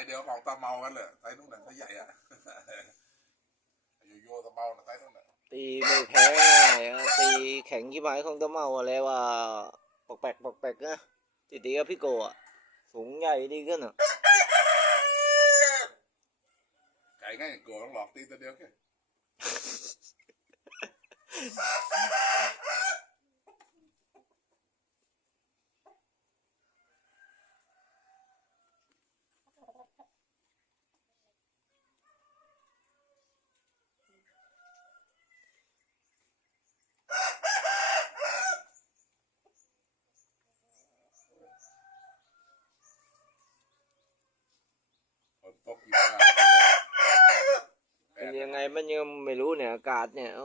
ส์เดียวของตาเมากันเลยไซส์นู่นน่ะไซส์ใหญ่อะโยโย่ตาเมาน่ะไซส์นู่นน่ะตีไม่แพ้ง่ายอะตีแข็งยี่หมายของตะเมาอะไรว่าปอกแปกปอกแปกนะตีตีกับพี่โกอะสูงใหญ่ดีขึ้นอะไก่ง่ายโกรธต้องหลอกตีตัวเดียวแค่ ฝน ตกอยู่ข้างเป็นยังไงมันยังไม่รู้เนี่ยอากาศเนี่ยเอ